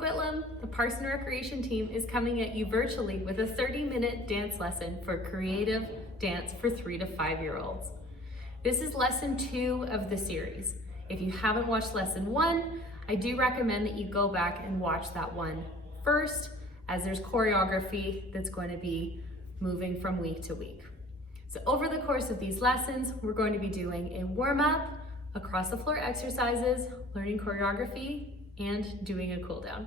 Coquitlam, the Parks and Recreation team is coming at you virtually with a 30-minute dance lesson for creative dance for 3 to 5-year-olds. This is lesson 2 of the series. If you haven't watched lesson 1, I do recommend that you go back and watch that one first, as there's choreography that's going to be moving from week to week. So over the course of these lessons, we're going to be doing a warm-up, across the floor exercises, learning choreography, and doing a cool down.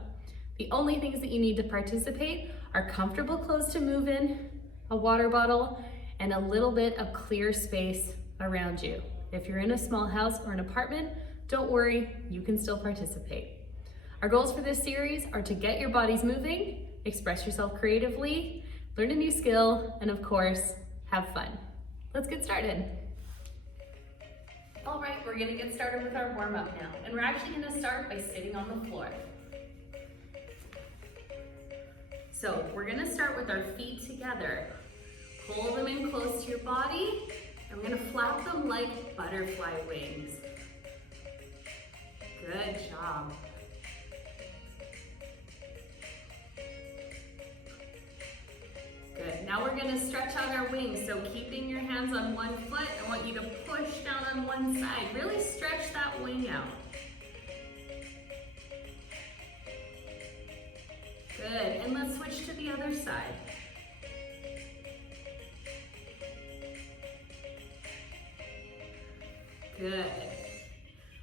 The only things that you need to participate are comfortable clothes to move in, a water bottle, and a little bit of clear space around you. If you're in a small house or an apartment, don't worry, you can still participate. Our goals for this series are to get your bodies moving, express yourself creatively, learn a new skill, and of course, have fun. Let's get started. All right, we're gonna get started with our warm-up now. And we're actually gonna start by sitting on the floor. So we're gonna start with our feet together. Pull them in close to your body, and we're gonna flap them like butterfly wings. Good job. Good. Now we're going to stretch out our wings. So keeping your hands on one foot, I want you to push down on one side. Really stretch that wing out. Good. And let's switch to the other side. Good.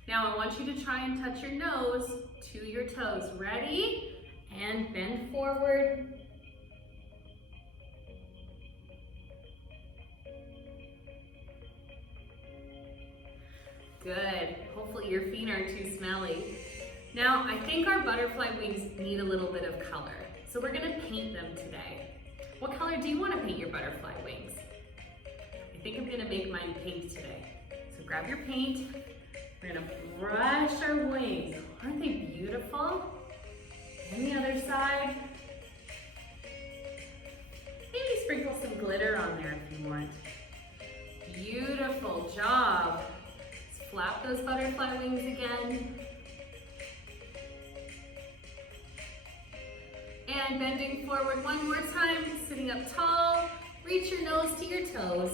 Now I want you to try and touch your nose to your toes. Ready? And bend forward. Good. Hopefully your feet aren't too smelly. Now, I think our butterfly wings need a little bit of color. So we're gonna paint them today. What color do you want to paint your butterfly wings? I think I'm gonna make mine pink today. So grab your paint. We're gonna brush our wings. Aren't they beautiful? And the other side. Maybe sprinkle some glitter on there if you want. Beautiful job. Flap those butterfly wings again. And bending forward one more time, sitting up tall. Reach your nose to your toes.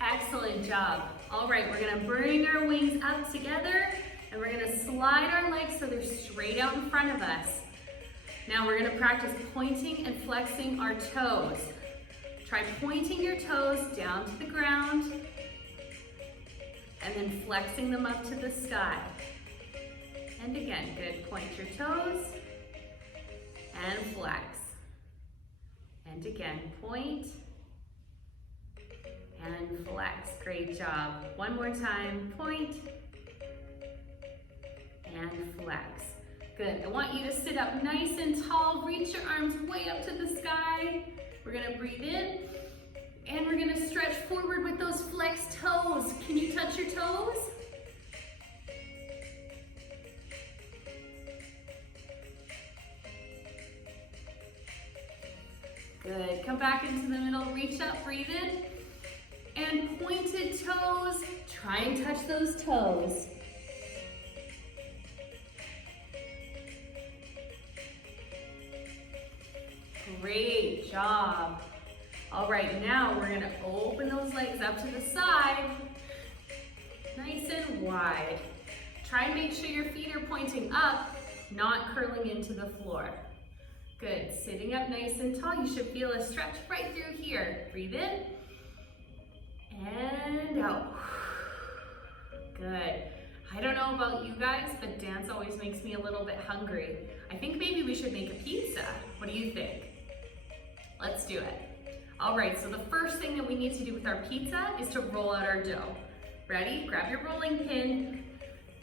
Excellent job. All right, we're gonna bring our wings up together and we're gonna slide our legs so they're straight out in front of us. Now we're gonna practice pointing and flexing our toes. Try pointing your toes down to the ground and then flexing them up to the sky. And again, good. Point your toes and flex. And again, point and flex. Great job. One more time, point and flex. Good. I want you to sit up nice and tall. Reach your arms way up to the sky. We're going to breathe in and we're going to stretch forward with those flexed toes. Can you touch your toes? Good. Come back into the middle. Reach up, breathe in. And pointed toes. Try and touch those toes. Great job. All right, now we're gonna open those legs up to the side, nice and wide. Try and make sure your feet are pointing up, not curling into the floor. Good, sitting up nice and tall. You should feel a stretch right through here. Breathe in and out. Good. I don't know about you guys, but dance always makes me a little bit hungry. I think maybe we should make a pizza. What do you think? Let's do it. All right, so the first thing that we need to do with our pizza is to roll out our dough. Ready? Grab your rolling pin,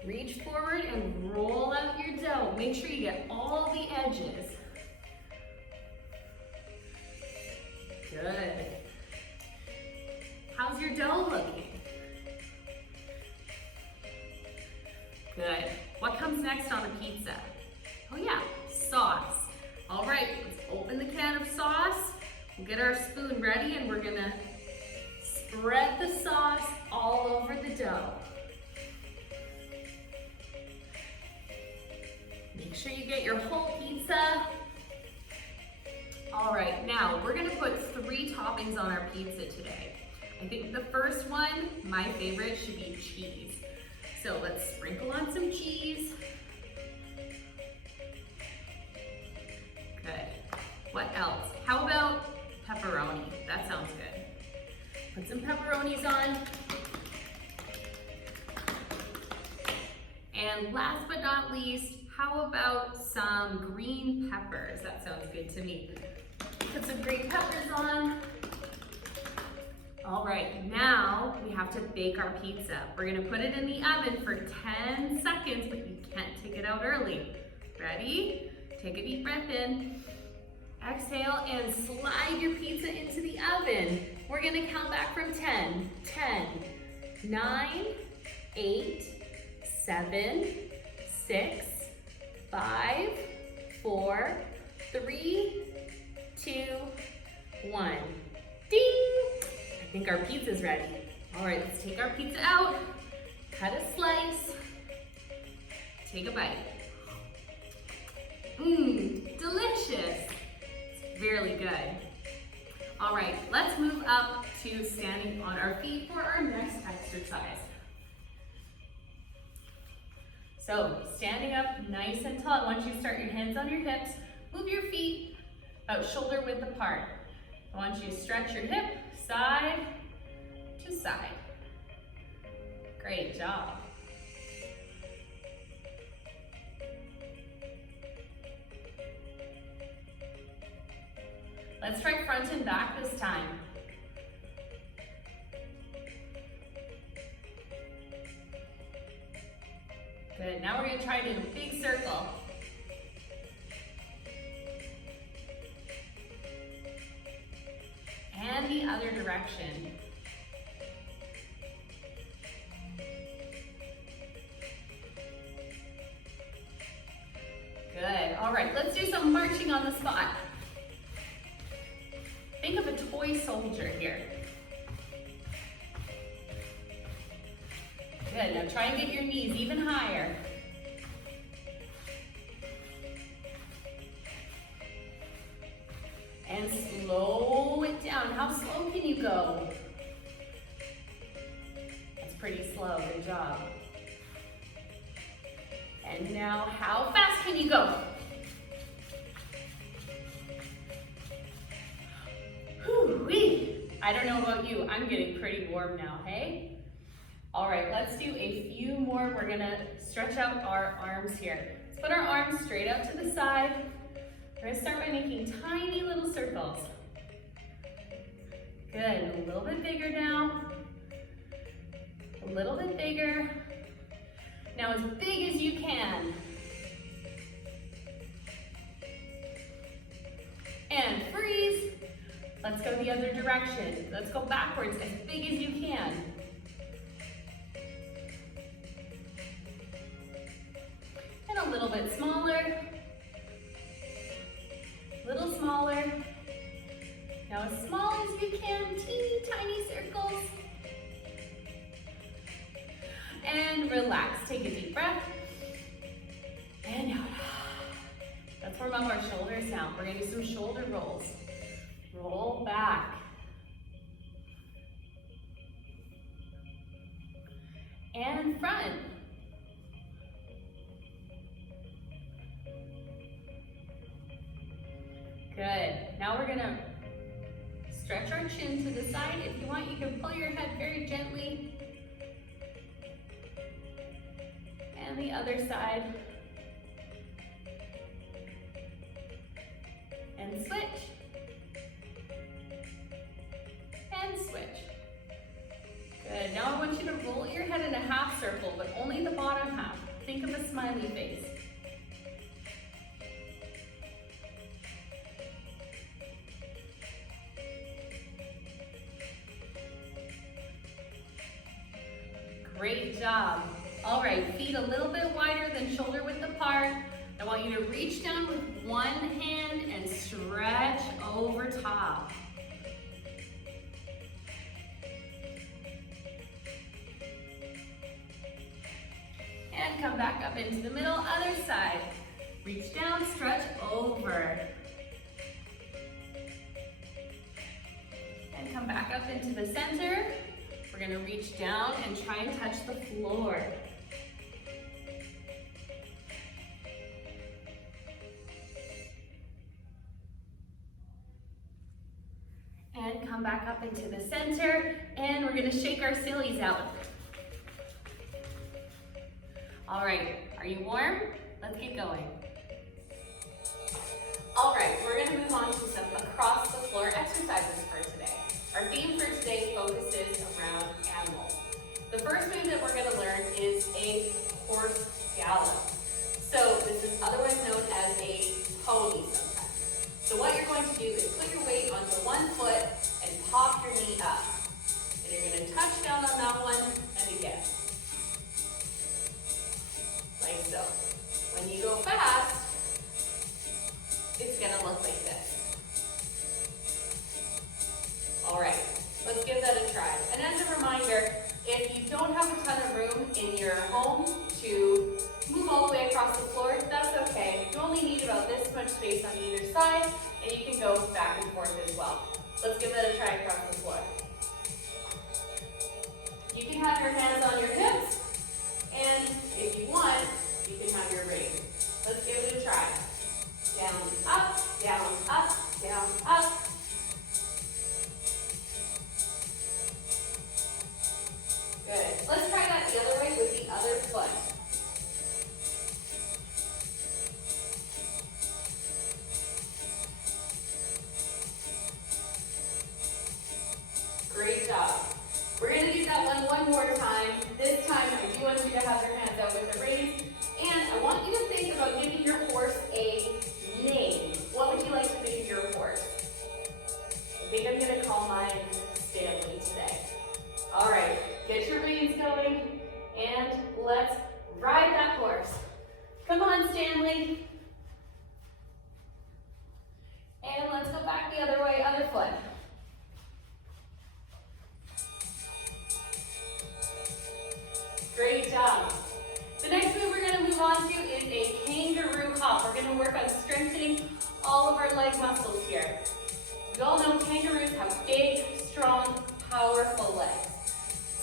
reach forward and roll out your dough. Make sure you get all the edges. Good. How's your dough looking? Good. What comes next on a pizza? Oh yeah, sauce. All right, let's open the can of sauce. We'll get our spoon ready and we're gonna spread the sauce all over the dough. Make sure you get your whole pizza. All right, now we're gonna put 3 toppings on our pizza today. I think the first one, my favorite, should be cheese. So let's sprinkle on some cheese. Good. What else? How about pepperoni? That sounds good. Put some pepperonis on. And last but not least, how about some green peppers? That sounds good to me. Put some green peppers on. All right, now we have to bake our pizza. We're gonna put it in the oven for 10 seconds, but you can't take it out early. Ready? Take a deep breath in. Exhale and slide your pizza into the oven. We're gonna count back from 10. 10, 9, 8, 7, 6, 5, 4, 3, 2, 1. Ding! I think our pizza's ready. All right, let's take our pizza out, cut a slice, take a bite. Mmm, delicious. It's really good. All right, let's move up to standing on our feet for our next exercise. So, standing up nice and tall. Once you start your hands on your hips, move your feet about shoulder width apart. I want you to stretch your hip side to side. Great job. Let's try front and back this time. Good, now we're gonna try it in a big circle. And the other direction. Good, all right, let's do some marching on the spot. Think of a toy soldier here. Good, now try and get your knees even higher. And slow it down. How slow can you go? That's pretty slow, good job. And now, how fast can you go? Whew-wee. I don't know about you, I'm getting pretty warm now, hey? All right, let's do a few more. We're gonna stretch out our arms here. Let's put our arms straight out to the side. We're gonna start by making tiny little circles. Good, a little bit bigger now. A little bit bigger. Now as big as you can. And freeze. Let's go the other direction. Let's go backwards as big as you can. And a little bit smaller. Little smaller. Now as small as you can, teeny tiny circles. And relax, take a deep breath. And out. Let's warm up our shoulders now. We're gonna do some shoulder rolls. Roll back. And front. Good. Now we're gonna stretch our chin to the side. If you want, you can pull your head very gently. And the other side. And switch. And switch. Good. Now I want you to roll your head in a half circle, but only the bottom half. Think of a smiley face. Great job. All right, feet a little bit wider than shoulder width apart. I want you to reach down with one hand and stretch over top. up into the middle, other side. Reach down, stretch over. And come back up into the center. We're gonna reach down and try and touch the floor. And come back up into the center, and we're gonna shake our sillies out. All right, are you warm? Let's get going. All right, we're gonna move on to some across the floor exercises for today. Our theme for today focuses around animals. The first move that we're gonna learn is a horse gallop. So this is otherwise known as a pony sometimes. So what you're going to do is put your weight onto one foot and pop your knee up. And you're gonna touch down on that one and again. Like so. When you go fast, it's gonna look like this. All right, let's give that a try. And as a reminder, if you don't have a ton of room in your home to move all the way across the floor, that's okay. You only need about this much space on either side, and you can go back and forth as well. Let's give that a try across the floor. You can have your hands on your hips, and if you want, you can have your reins. Let's give it a try. Down, up, down, up, down, up. Good. Let's try that the other way with the other foot. Great job. We're going to do that one more time. This time, I do want you to have your hands out with the reins. And I want you to think about giving your horse a name. What would you like to name your horse? I think I'm going to call mine Stanley today. All right, get your reins going, and let's ride that horse. Come on, Stanley. And let's go back the other way, other foot. Great job. The next move we're going to move on to is a kangaroo hop. We're going to work on strengthening all of our leg muscles here. We all know kangaroos have big, strong, powerful legs.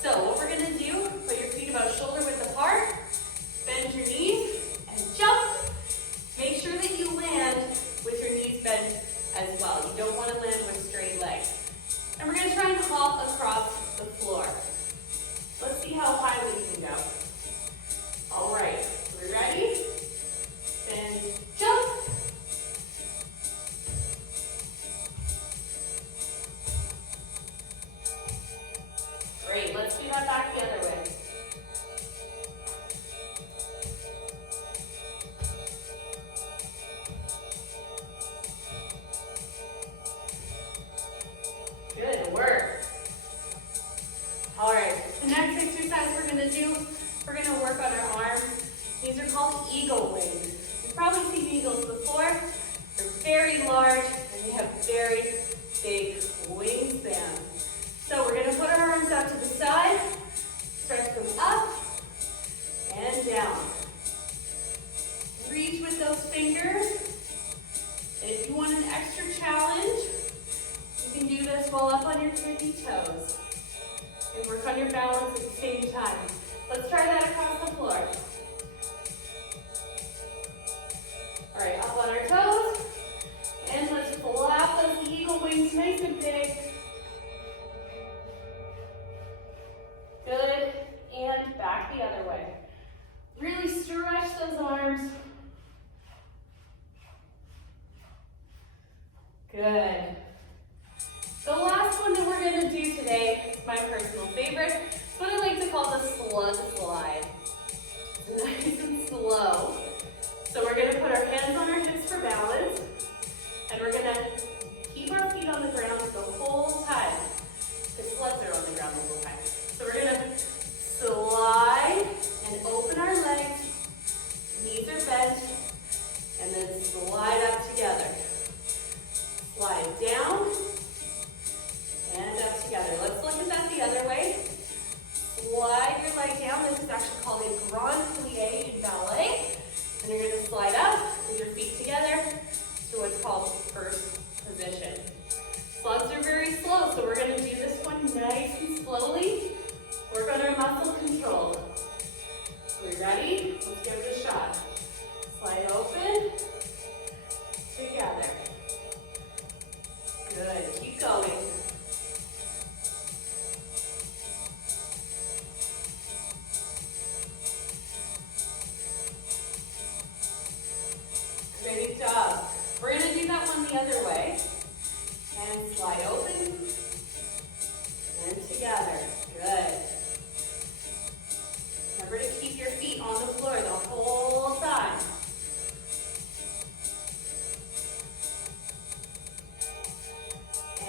So what we're going to do, put your feet about shoulder width apart, bend your knees, and jump. Make sure that you land with your knees bent as well. You don't want to land with straight legs. And we're going to try and hop across the floor. Let's see how high we can go. All right, we ready? Then jump. Great, let's do that back the other way. Good work. All right, the next exercise we're going to do, we're going to work on our arms. These are called eagle wings. You've probably seen eagles before. They're very large and they have very big wingspan. So we're going to put our arms out to the side, stretch them up and down. Reach with those fingers. And if you want an extra challenge, you can do this while up on your tippy toes. And work on your balance at the same time. Let's try that across the floor. All right, up on our toes. And let's flap those eagle wings nice and big. Good, and back the other way. Really stretch those arms. Good. The last one that we're going to do today is my personal favorite. It's what I like to call the slug slide. Nice and slow. So we're going to put our hands on our hips for balance, and we're going to keep our feet on the ground the whole time. The slugs are on the ground the whole time. So we're going to slide and open our legs, knees are bent, and then slide up together. Slide down and up together. Let's look at that the other way. Slide your leg down. This is actually called a grand plie in ballet. going. Great job. We're going to do that one the other way. And slide open and together. Good. Remember to keep your feet on the floor the whole time.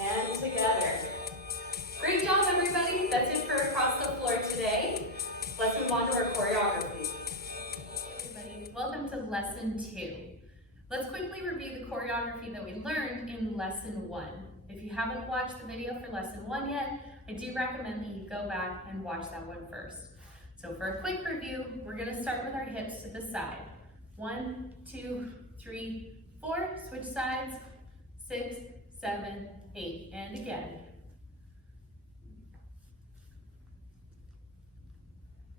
And together. Great job, everybody. That's it for across the floor today. Let's move on to our choreography. Hey, everybody. Welcome to lesson 2. Let's quickly review the choreography that we learned in lesson 1. If you haven't watched the video for lesson 1 yet, I do recommend that you go back and watch that one first. So for a quick review, we're going to start with our hips to the side. 1, 2, 3, 4. Switch sides. 6, 7, 8. And again.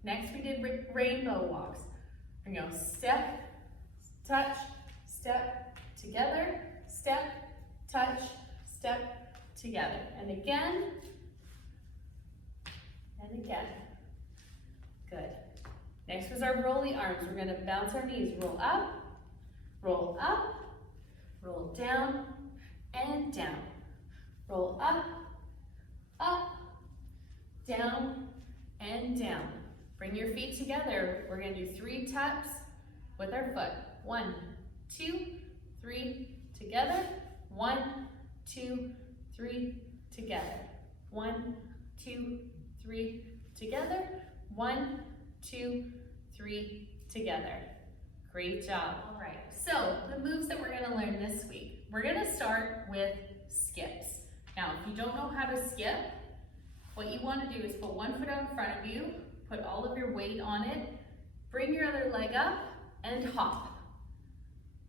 Next we did rainbow walks. We're going to go step, touch, step, together, step, touch, step, together. And again, and again. Good. Next was our rolly arms. We're going to bounce our knees. Roll up, roll down, and down. Roll up, down, and down. Bring your feet together. We're going to do 3 taps with our foot. 1, 2, 3, together. 1, 2, 3, together. 1, 2, 3, together. 1, 2, 3, together. Great job. All right, so the moves that we're going to learn this week. We're going to start with skips. Now, if you don't know how to skip, what you want to do is put one foot out in front of you, put all of your weight on it, bring your other leg up, and hop.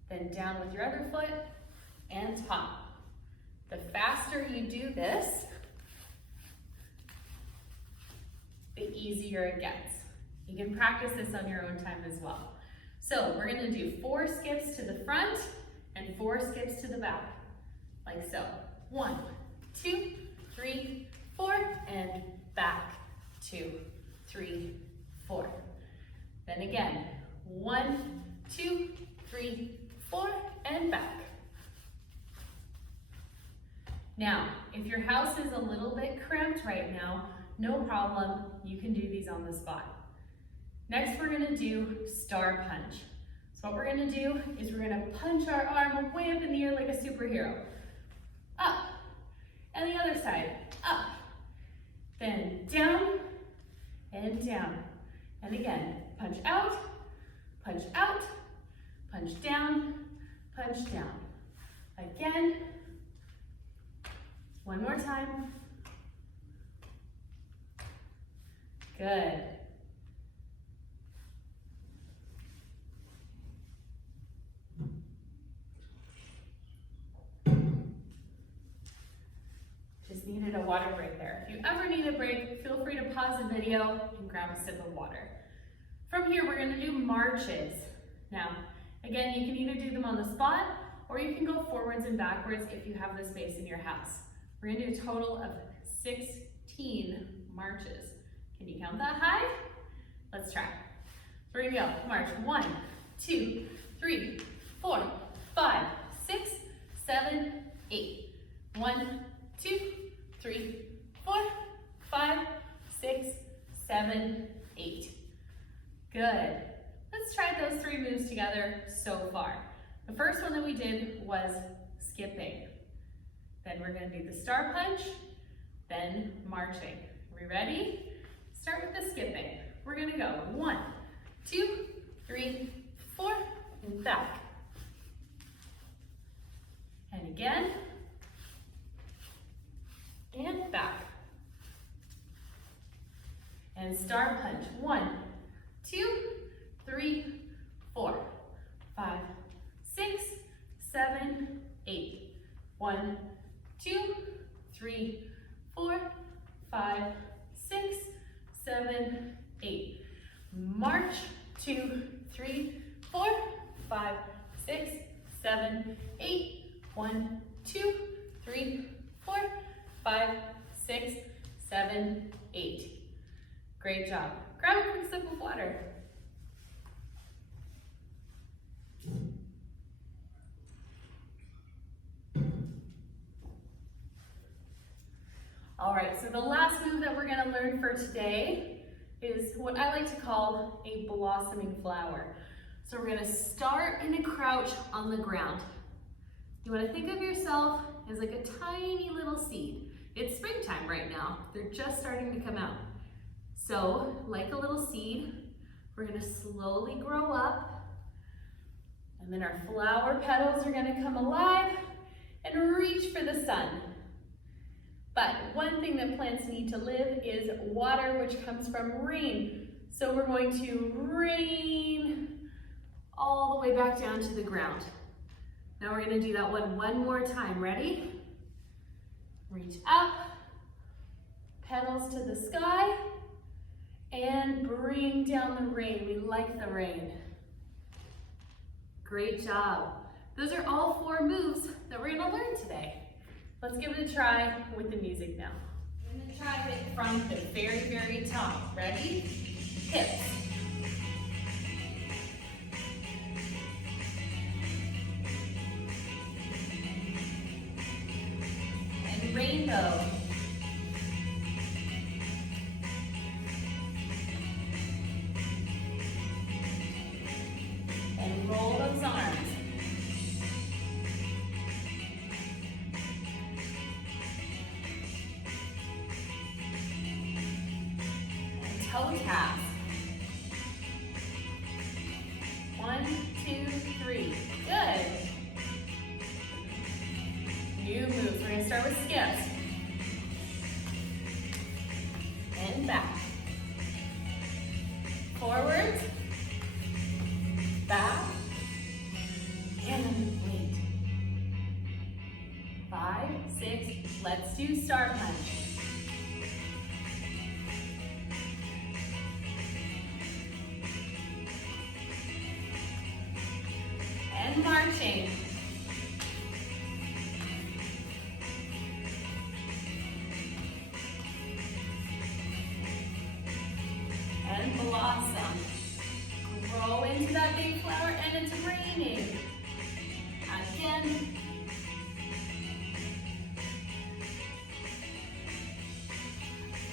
Then down with your other foot, and hop. The faster you do this, the easier it gets. You can practice this on your own time as well. So we're going to do 4 skips to the front and 4 skips to the back, like so. 1, 2, 3, 4, and back, 2, 3, 4. Then again, 1, 2, 3, 4, and back. Now, if your house is a little bit cramped right now, no problem, you can do these on the spot. Next, we're gonna do star punch. So what we're gonna do is we're gonna punch our arm way up in the air like a superhero. Up, and the other side, up. Then down, and down. And again, punch out, punch out, punch down, punch down. Again, one more time. Good. Just needed a water break there. If you ever need a break, feel free to pause the video and grab a sip of water. From here, we're gonna do marches. Now, again, you can either do them on the spot or you can go forwards and backwards if you have the space in your house. We're gonna do a total of 16 marches. Can you count that high? Let's try. So we're gonna go march 1, 2, 3, 4, 5, 6, 7, 8. 1, 2, 3, 4, 5, 6, 7, 8. Good. Let's try those 3 moves together so far. The first one that we did was skipping. Then we're gonna do the star punch, then marching. Are we ready? Start with the skipping. We're gonna go 1, 2, 3, 4, and back. And again, and back. And star punch. 1, 2, 3, 4, 5, 6, 7, 8. 1, 2, 3, 4, 5, 6, 7, 8. March, 2, 3, 4, 5, 6, 7, 8. 1, 2, 3, 4, Great job. Grab a quick sip of water. All right, so the last move that we're gonna learn for today is what I like to call a blossoming flower. So we're gonna start in a crouch on the ground. You wanna think of yourself as like a tiny little seed. It's springtime right now. They're just starting to come out. So, like a little seed, we're gonna slowly grow up, and then our flower petals are gonna come alive and reach for the sun. But one thing that plants need to live is water, which comes from rain. So we're going to rain all the way back down to the ground. Now we're gonna do that one more time. Ready? Reach up, petals to the sky, and bring down the rain. We like the rain. Great job. Those are all 4 moves that we're gonna learn today. Let's give it a try with the music now. I'm gonna try it from the very, very top. Ready? Hips. And rainbow. And roll those arms. Toe taps. 1, 2, 3. Good. New moves. We're going to start with skips. And back. Forwards. Back. And wait. 5, 6. Let's do star punch. And marching. And blossom. Grow into that big flower, and it's raining. Again.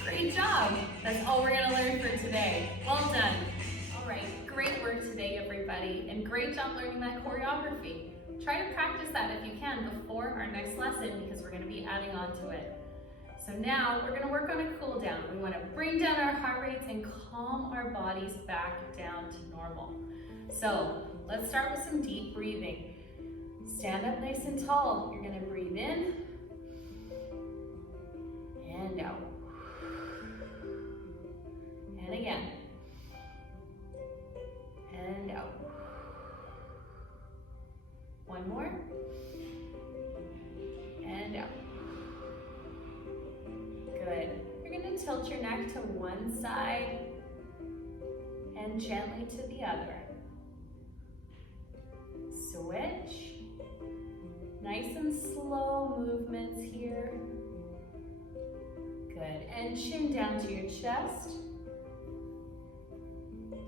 Great job. That's all we're going to learn for today. Well done. All right, great work today, everybody, and great job learning that choreography. Try to practice that if you can before our next lesson, because we're going to be adding on to it. So now we're going to work on a cool down. We want to bring down our heart rates and calm our bodies back down to normal. So let's start with some deep breathing. Stand up nice and tall. You're going to breathe in and out. And again. And out. One more. And out. Good. You're going to tilt your neck to one side and gently to the other. Switch. Nice and slow movements here. Good. And chin down to your chest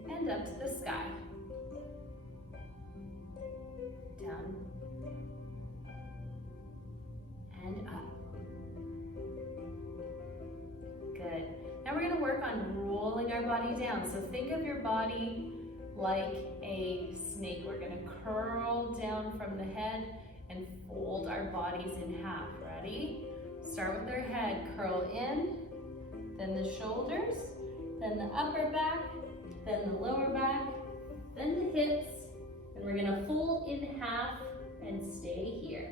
and up to the sky. Down and up. Good. Now we're going to work on rolling our body down. So think of your body like a snake. We're going to curl down from the head and fold our bodies in half. Ready? Start with our head. Curl in, then the shoulders, then the upper back, then the lower back, then the hips, and we're going to fold in half and stay here.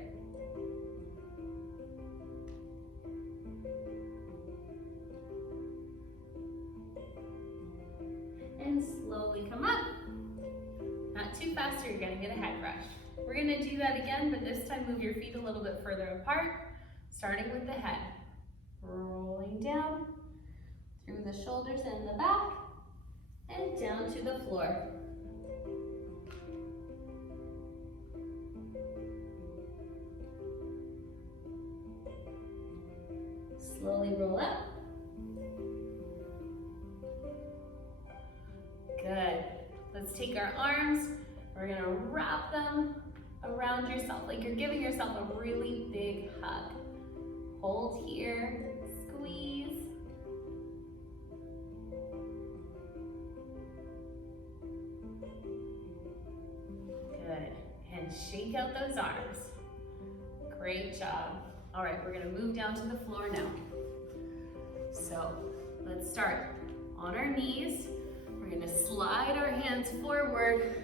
And slowly come up. Not too fast or you're going to get a head rush. We're going to do that again, but this time move your feet a little bit further apart, starting with the head. Rolling down through the shoulders and the back, and down to the floor. Slowly roll up. Let's take our arms, we're gonna wrap them around yourself, like you're giving yourself a really big hug. Hold here, squeeze. Good, and shake out those arms. Great job. All right, we're gonna move down to the floor now. So let's start on our knees. We're gonna slide our hands forward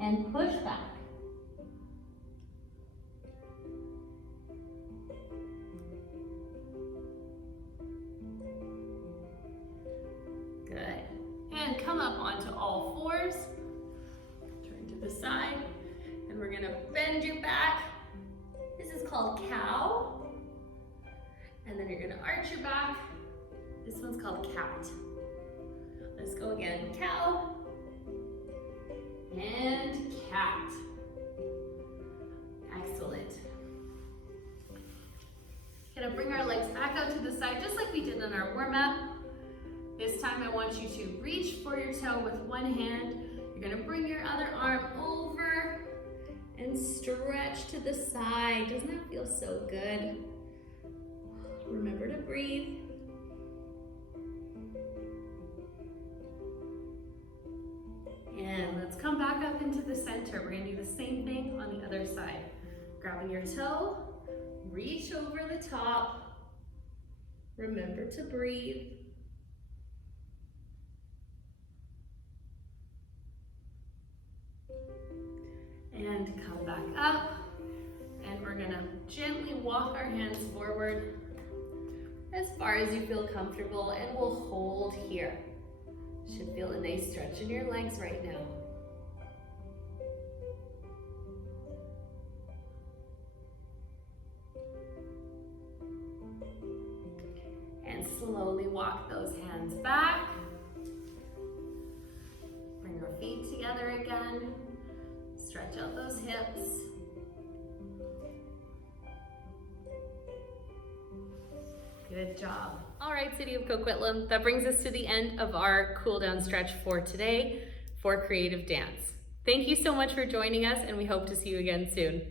and push back. Good. And come up onto all fours. Turn to the side. And we're gonna bend your back. This is called cow. And then you're gonna arch your back. This one's called cat. Let's go again. Cow and cat. Excellent. Gonna bring our legs back out to the side just like we did in our warm-up. This time I want you to reach for your toe with one hand. You're gonna bring your other arm over and stretch to the side. Doesn't that feel so good? Remember to breathe. And let's come back up into the center. We're gonna do the same thing on the other side. Grabbing your toe, reach over the top. Remember to breathe. And come back up. And we're gonna gently walk our hands forward as far as you feel comfortable, and we'll hold here. Should feel a nice stretch in your legs right now. And slowly walk those hands back. Bring your feet together again. Stretch out those hips. Good job. All right, City of Coquitlam, that brings us to the end of our cool down stretch for today for creative dance. Thank you so much for joining us, and we hope to see you again soon.